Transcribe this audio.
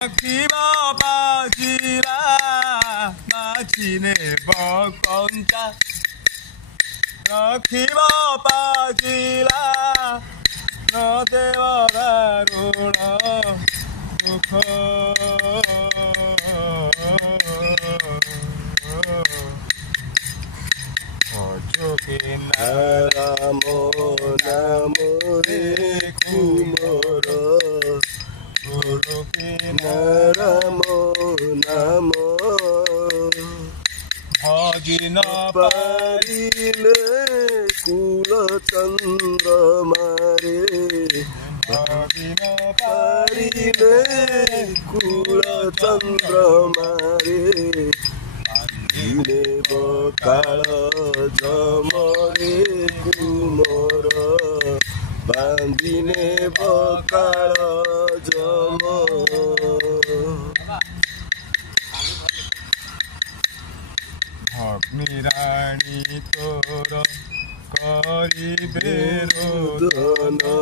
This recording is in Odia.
ରଖିବ ବାଜିଲା ବାଜିନେ ବକଞ୍ଚା ରଖିବ ବାଜିଲା ନଦେବ ଦାରୁଣ ଦୁଃଖ ରାମ ନାମରେ କୁମର ରାମ ନାମ ଭଜିନ ପାରିଲେ କୁଳ ଚନ୍ଦ୍ରମାରେ ଭଜିନ ପାରିଲେ କୁଳ ଚନ୍ଦ୍ରମାରେ ଦିନେ କାଳ ଜମରେ କୁମର ବାନ୍ଧିନେ ବକାଳ ଜମ ଭଗ୍ନିରାଣୀ ତୋର କରିବେ ରୋଦନ